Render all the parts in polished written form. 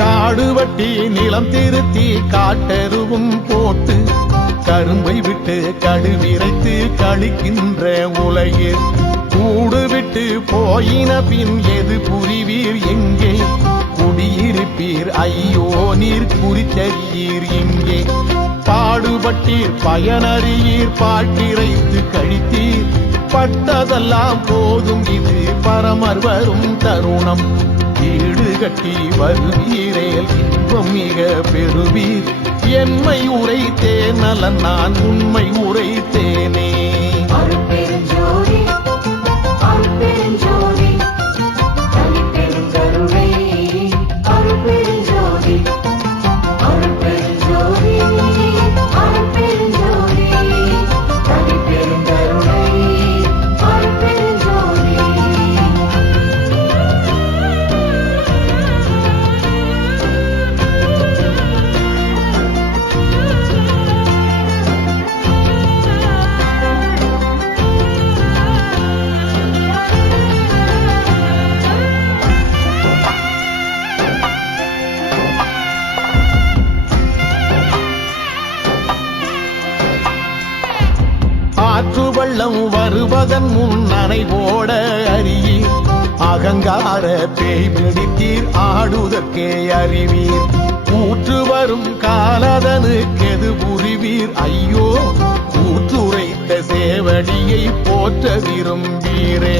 காடுவட்டி நிலம் திருத்தி காட்டெருவும் போட்டு கரும்பை விட்டு கடுவிரைத்து கழிக்கின்ற உலகில் கூடு விட்டு போயின பின் எது புரிவீர் எங்கே குடியிருப்பீர் ஐயோ நீர் குறித்தறியீர் எங்கே பாடுபட்டீர் பயனறியீர் பாட்டிரைத்து கழித்தீர் பட்டதெல்லாம் போதும் இது பரமர் வரும் தருணம் வீடு கட்டி வருவீரேல் இன்பம் மிக பெறுவீர் என்மை உரைத்தேன் நலன் நான் உண்மை உரைத்தேனே ஆற்று வெள்ளம் வருவதன் முன் நனைவோட அறியீர் அகங்கார பேய் பிடித்தீர் ஆடுதற்கே அறிவீர் ஊற்று வரும் காலதனுக்கெது புரிவீர் ஐயோ ஊற்றுரைத்த சேவடியை போற்ற விரும்பீரே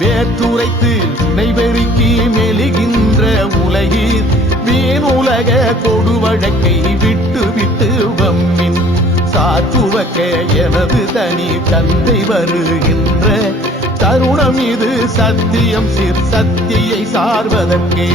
வேற்றுரைத்து வினைவெருக்கி மெலிகின்ற உலகீர் வீண் உலக கொடுவழக்கை விட்டு விட்டு வம்மின் சாற்றுவக்க எனது தனி தந்தை வருகின்ற தருணம் இது சத்தியம் சிற் சத்தியை சார்வதற்கே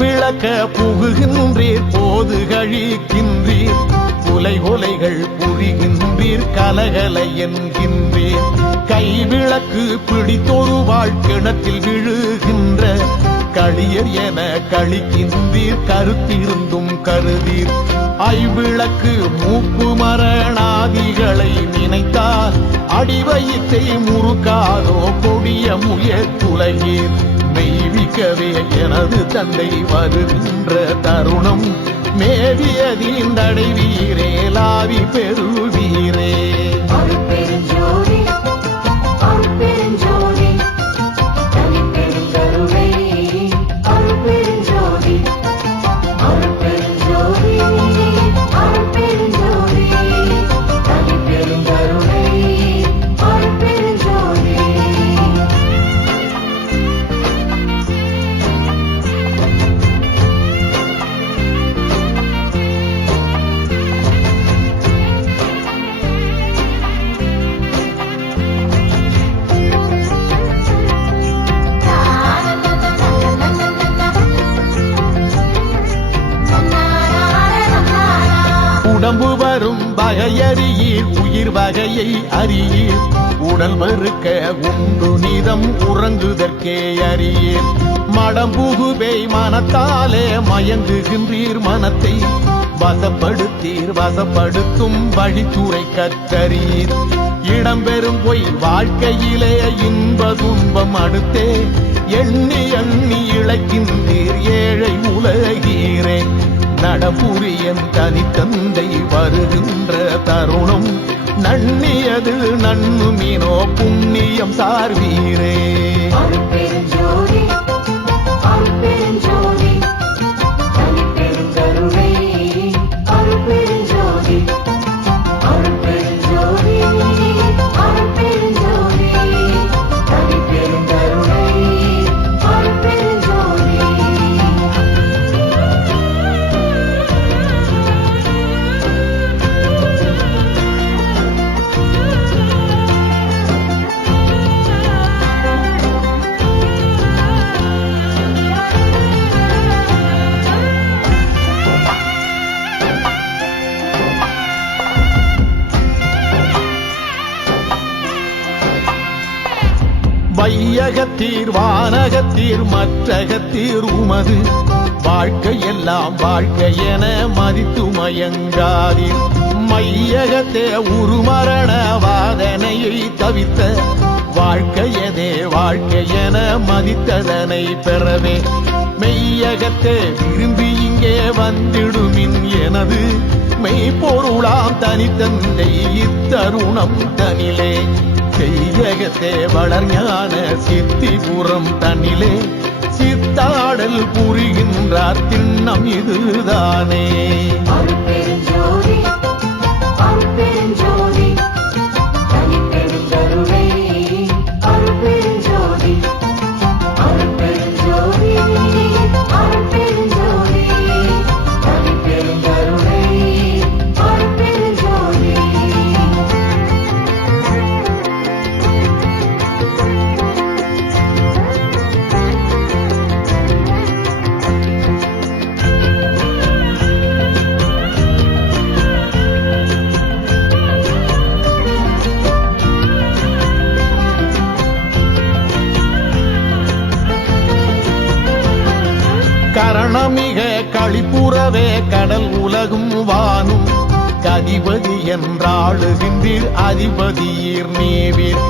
விளக்க புகுகின்றீர் போது கழிக்கின்றீர் புலை கொலைகள் புரிகின்றீர் கலகலை என்கின்றீர் கைவிளக்கு பிடித்தொரு வாழ்க்கிணத்தில் விழுகின்ற களியர் என கழிக்கின்றீர் கருத்திருந்தும் கருதீர் ஐவிளக்கு மூப்பு மரணாதிகளை நினைத்தால் அடிவயிற்றை முறுக்காதோ கொடிய முயற்குலகீர் மெய்விக்கவே எனது தந்தை வருகின்ற தருணம் மேவியதீண்டடைவீரே லாவி பெறுவீரே உடம்பு வரும் வகையறியீர் உயிர் வகையை அறியீர் உடல் மறுக்க உண்டு நீதம் உறங்குதற்கே அறியீர் மடம்புகுவை மனத்தாலே மயங்குகின்றீர் மனத்தை வசப்படுத்தீர் வசப்படுத்தும் வழித்துறை கற்றறீர் இடம்பெறும் பொய் வாழ்க்கையிலே இன்ப துன்பம் அடுத்தே எண்ணி எண்ணி இழைக்கின்றீர் ஏழை உலகீரே என் தனித்தந்தை வருகின்ற தருணம் நன்னியது நன்னுமினோ புண்ணியம் சார்வீரே. அருட்பெருஞ்சோதி அருட்பெருஞ்சோதி தனிப்பெருங்கருணை அருட்பெருஞ்சோதி அருட்பெருஞ்சோதி அருட்பெருஞ்சோதி தனிப்பெருங்கருணை அருட்பெருஞ்சோதி. வையகத்தீர் வானகத்தீர் மற்றகத்தீர் உமது வாழ்க்கையெல்லாம் வாழ்க்கை என மதித்து மயங்காதீர். மையகத்தே உருமரண வாதனையை தவித்த வாழ்க்கையதே வாழ்க்கை என மதித்ததனை பெறவே மெய்யகத்தே விரும்பி இங்கே வந்திடுமின் எனது மெய்ப்பொருளாம் தனித்தந்தை இத்தருணம் தனிலே செய்யகத்தே வளர்ஞான சித்திபுரம் தன்னிலே சித்தாடல் புரிகின்றார் திண்ணம் இதுதானே. அருட்பெருஞ்சோதி அருட்பெருஞ்சோதி தனிப்பெருங்கருணை அருட்பெருஞ்சோதி அருட்பெருஞ்சோதி அருட்பெருஞ்சோதி தனிப்பெருங்கருணை அருட்பெருஞ்சோதி. கரணமிக களிப்புறவே கடல் உலகும் வானும் கதிபதி என்றாளுகின்றீர் அதிபதியீர் நீவீர்.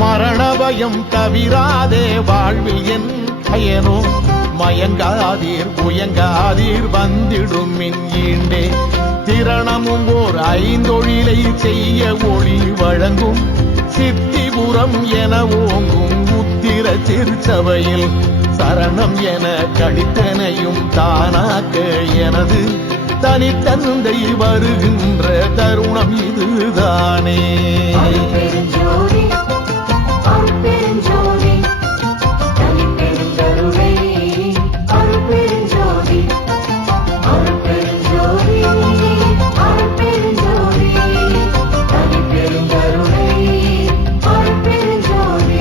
மரணபயம் தவிராதே வாழ்வில் என் பயனோ மயங்காதீர் உயங்காதீர் வந்திடுமின் ஈண்டே. திரணமும் ஓர் ஐந்தொழிலை செய்ய ஒளி வழங்கும் சித்திபுரம் என ஓங்கும் உத்திர திருச்சபையில் சரணம் என கடித்தனையும் தானாக்க எனது தனித்தந்தை வருகின்ற தருணம் இதுதானே. அருட்பெருஞ்சோதி அருட்பெருஞ்சோதி தனிப்பெருங்கருணை அருட்பெருஞ்சோதி அருட்பெருஞ்சோதி அருட்பெருஞ்சோதி தனிப்பெருங்கருணை அருட்பெருஞ்சோதி.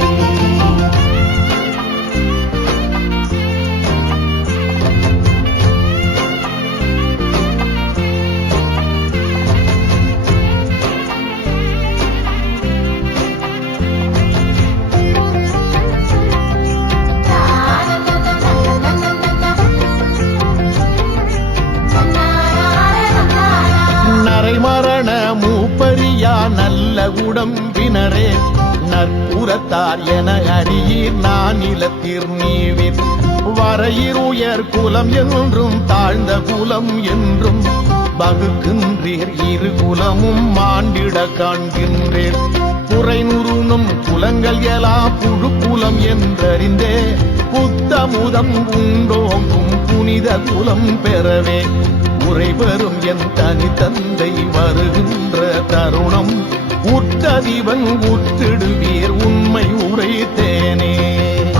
நரைமரண மூப்பரியா நல்ல உடம்பினரே நற்புறத்தார் என அறியீர் நான் நிலத்தீர் நீவீர். வரையிர் உயர் குலம் என்றும் தாழ்ந்த குலம் என்றும் வகுக்கின்றீர் இரு குலமும் மாண்டிட காண்கின்றீர். குறைநுறுணும் குலங்கள் எலா புழு குலம் என்றறிந்தே புத்தமுதம் உண்டோங்கும் புனித குலம் பெறவே உரைபெறும் என் தனித்தந்தை வருகின்ற தருணம் உற்றதிவன் உற்றிடுவீர் உண்மை உரைத்தேனே.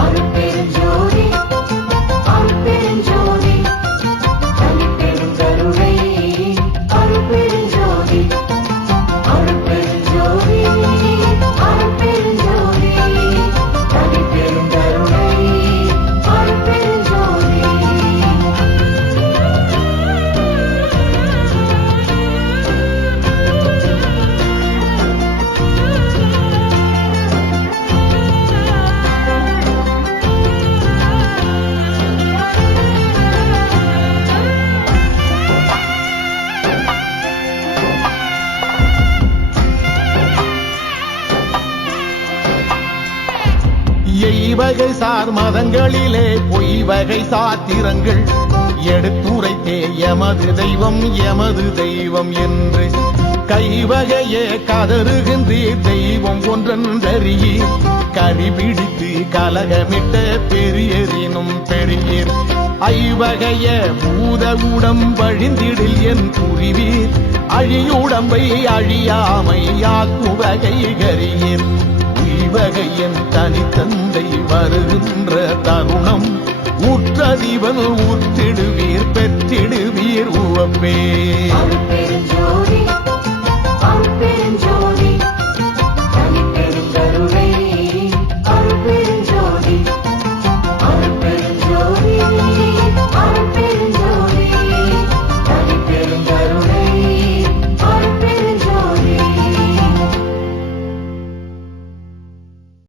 அருட்பெருஞ்சோதி அருட்பெருஞ்சோதி தனிப்பெருங்கருணை அருட்பெருஞ்சோதி அருட்பெருஞ்சோதி அருட்பெருஞ்சோதி தனிப்பெருங்கருணை அருட்பெருஞ்சோதி. எய்வகை சார் மதங்களிலே பொய் வகை சாத்திரங்கள் எடுத்துரைத்தே எமது தெய்வம் என்று கைவகையே கதறுகின்றீர் தெய்வம் ஒன்றறியீர் கரிபிடித்து கலகமிட்ட பெரியரினும் பெரியர் ஐவகைய பூதகுடம் வழிந்திடில் என் புரிவீர் அழியுடம்பை அழியாமை யாக்குவகை கரியர் இவகையன் தனித்தந்தை வருகின்ற தருணம் உற்றதிவன் உற்றிடுவீர் பெற்றிடுவீர் உவப்பே அருட்பெருஞ்சோதி